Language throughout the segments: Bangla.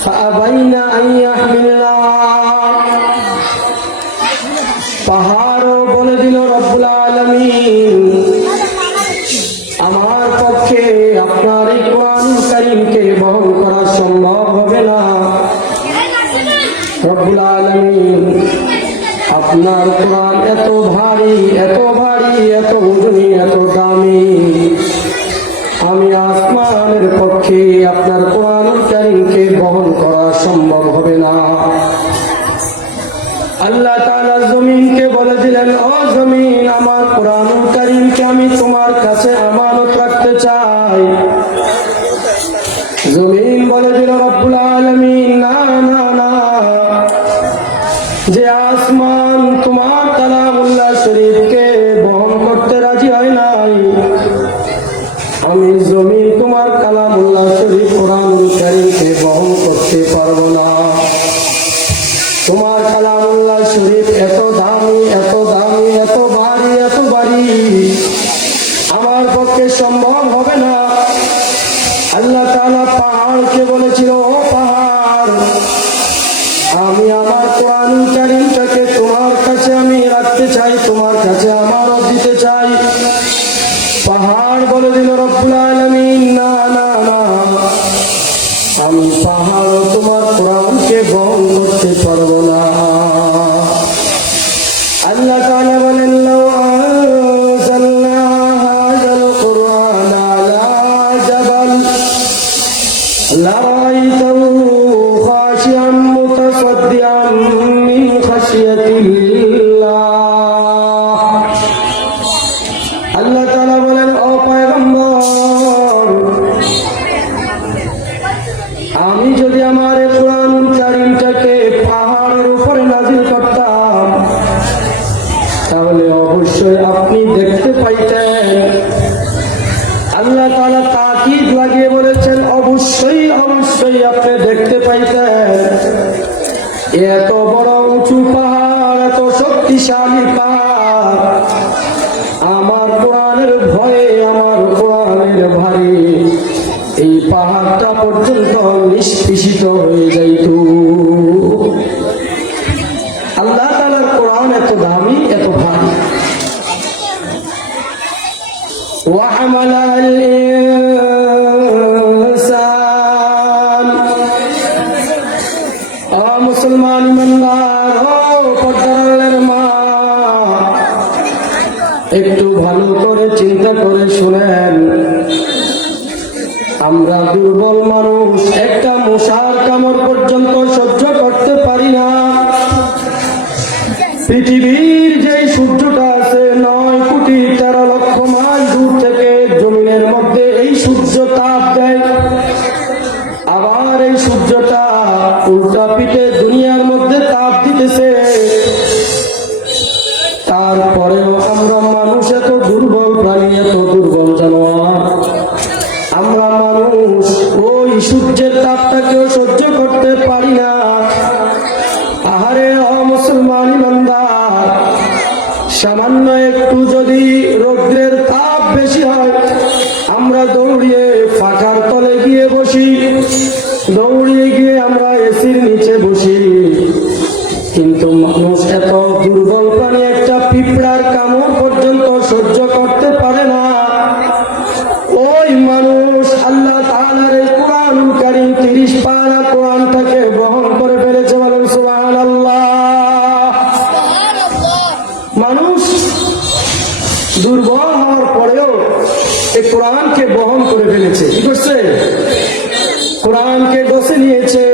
فأبين أن يحملنا পাহাড়ও বলে দিল রব্বুল আলমিন আমার পক্ষে আপনার এই কোরআন কারিমকে বহন করা সম্ভব হবে না রব্বুল আলমিন আপনার কোরআন এত ভারী এত ভারী এত ওজনী এত যে আসমান তোমার কালামুল্লাহ শরীফকে বহন করতে রাজি হয় নাই। আমি জমিন তোমার কালামুল্লাহ শরীফ কোরআন বহন করতে পারব না। তোমার কালামুল্লাহ শরীফ এত দামি এত দামি, এত ভারী এত ভারী। আমার পক্ষে সম্ভব হবে না। আল্লাহ তাআলা পাহাড়কে বলেছিল কাছে আমি রাখতে চাই, তোমার কাছে আমার দিতে চাই। পাহাড় বলে দিল রব্বুল আলামিন, না না না। আমি পাহাড় তোমার কোরআনকে বহন করতে পারব আল্লাহ বলেন আমি যদি আমার কোরআন পাহাড়ের উপরে নাজিল করতাম, তাহলে অবশ্যই আপনি দেখতে পাইতেন। আল্লাহ তাআলা তাকিদ লাগিয়ে বলেছেন, অবশ্যই অবশ্যই আপনি দেখতে পাইতেন। এত বড় উঁচু পাহাড়, এত শক্তিশালী عمل الإنسان. সূর্যের তাপটাকেও সহ্য করতে পারি না। আহারে মুসলমান ইমানদার, সামান্য একটু যদি রৌদ্রের তাপ বেশি হয়, আমরা দৌড়িয়ে ফাঁকার তলে গিয়ে বসি। দৌড়িয়ে গিয়ে আমরা এসির নিচে বসি। কিন্তু মানুষ এত দুর্বল ফেলেছে। কি করছে? কোরআনকে দোষে নিয়েছে।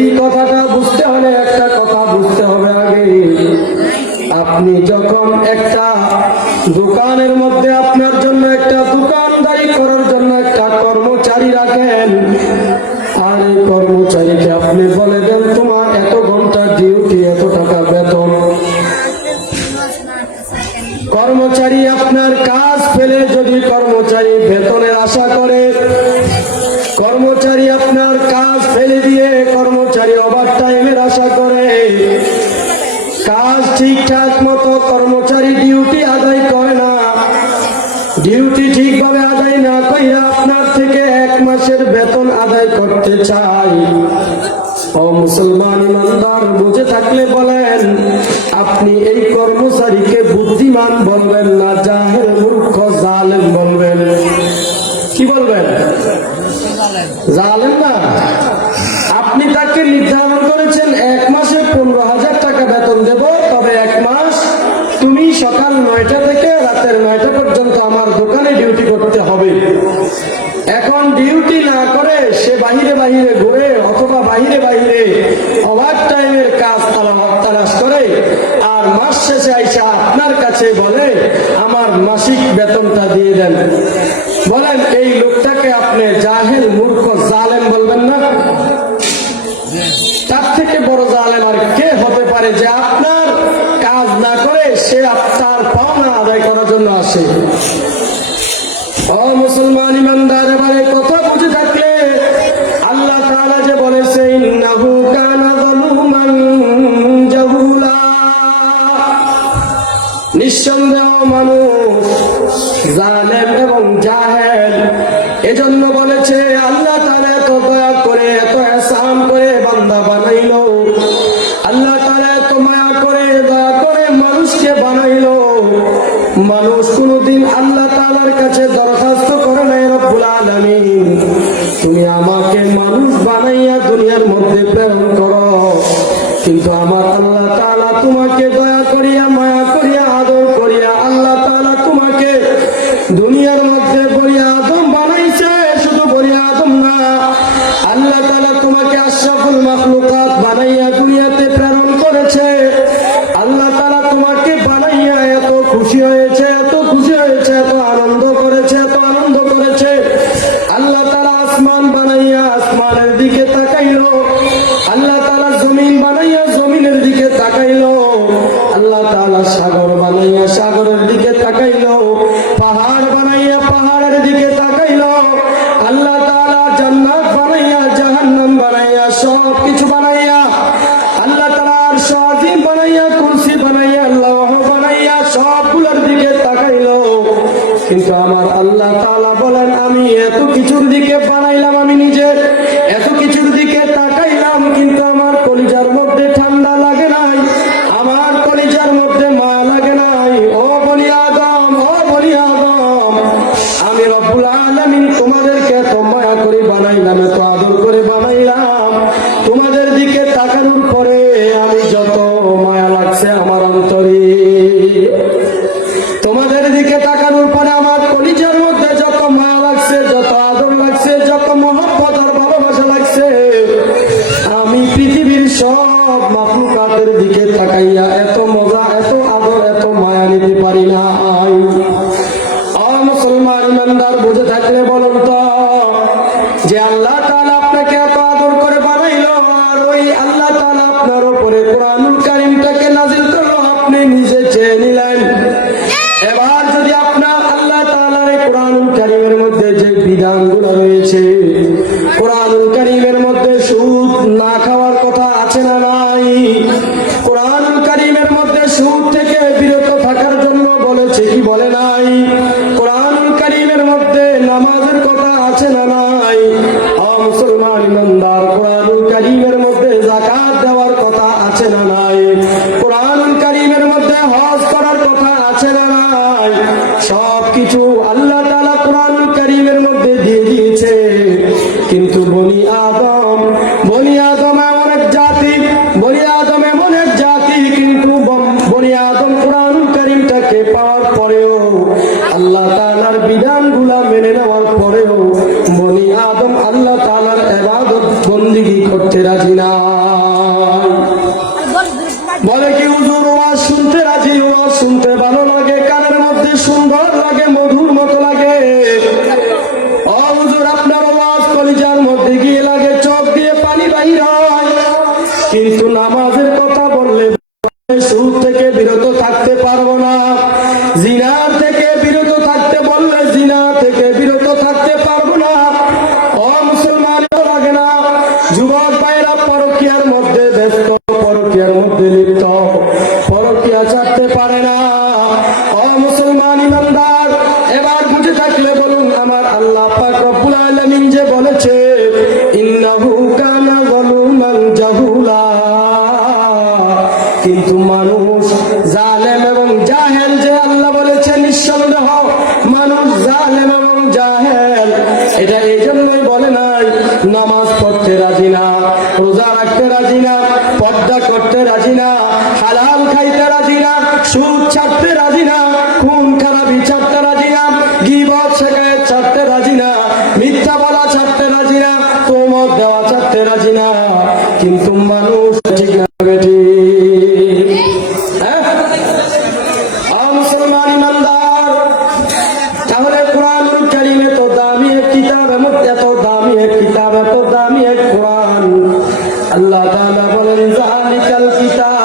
এই কথাটা বুঝতে হলে একটা কথা বুঝতে হবে আগে। আপনি যখন একটা দোকানের মধ্যে আপনার জন্য একটা দোকানদারি করার মুসলমান ইমানদার বুঝে থাকলে বলেন, আপনি এই কর্মচারীকে বুদ্ধিমান বলবেন না, জাহের মূর্খ, জালেম বলবেন। কি বলবেন? জালেম না। আপনি তাকে নির্ধারণ করেছেন, এক মাসে পনেরো হাজার টাকা বেতন দেব, তবে এক মাস তুমি সকাল নয়টা থেকে রাতের নয়টা পর্যন্ত আমার দোকানে ডিউটি করতে হবে। এখন ডিউটি না করে সে বাহিরে বাহিরে ঘুরে অথবা বাহিরে বাহিরে জাহেল এজন্য বলেছে, আল্লাহ তাআলা এত দয়া করে, এত এহসান করে বান্দা বানাইলো। আল্লাহ তাআলা এত মায়া করে, দয়া করে মানুষকে বানাইলো। মানুষ কোনদিন আল্লাহ তাআলার কাছে দরখাস্ত করে নাই রব্বুল আলামিন। তুমি আমাকে মানুষ বানাইয়া দুনিয়ার মধ্যে প্রেরণ করো। কিন্তু আমার আল্লাহ তাআলা তোমাকে দয়া করিয়া, মায়া করিয়া, আদর করিয়া, আল্লাহ তাআলা তোমাকে দুনিয়ার মধ্যে তাআলা সাগর বানাইয়া সাগরের দিকে তাকাইলো, পাহাড় বানাইয়া পাহাড়ের দিকে তাকাইলো। আল্লাহ তাআলা জান্নাত বানাইয়া, জাহান্নাম বানাইয়া সব কিছু বানাইয়া, আল্লাহ তাআলার স্বাধীন বানাইয়া, কুরসি বানাইয়া আল্লাহ বানাইয়া সবগুলোর দিকে তাকাইলো। কিন্তু আমার আল্লাহ তাআলা বলেন, আমি এত কিছুর দিকে বানাইলাম আমি নিজে, এত কিছুর দিকে তাকাইলাম, কিন্তু আমার কলিজার মধ্যে ঠান্ডা লাগে নাই। তোমাদেরকে এত মায়া করে বানাইলাম এত ইমানদার বুঝে থাকলে বলুন তো, যে আল্লাহ আপনাকে এত আদর করে আর ওই আল্লাহ আপনার উপরে কোরআনুল নাজিল করল, আপনি নিজে চেয়ে নিলেন। এবার যদি আপনার আল্লাহ তাআলার কোরআনুল কারীমের মধ্যে যে বিধানগুলো রয়েছে, কোরআনুল কারীমের মধ্যে সুদ না খাওয়ার কথা আছে না আল্লাহ তালার এবাদত বন্দিগি করতে রাজি না। বলে কি উজুর আওয়াজ শুনতে রাজি ওয়াজ শুনতে ভালো লাগে, কানের মধ্যে সুন্দর লাগে, মধুর মতো লাগে। ও হুজুর, আপনার ওয়াজ কলিজার মধ্যে গিয়ে লাগে, চোখ দিয়ে পানি বাহির হয়। কিন্তু নামাজের কথা বললে সুর থেকে বিরত থাকতে পারব না। ইন্নাহু কানা যালুমান জাহুলা। কিন্তু মানুষ কোরআন আল্লাহ বলেন জালিকাল কিতাব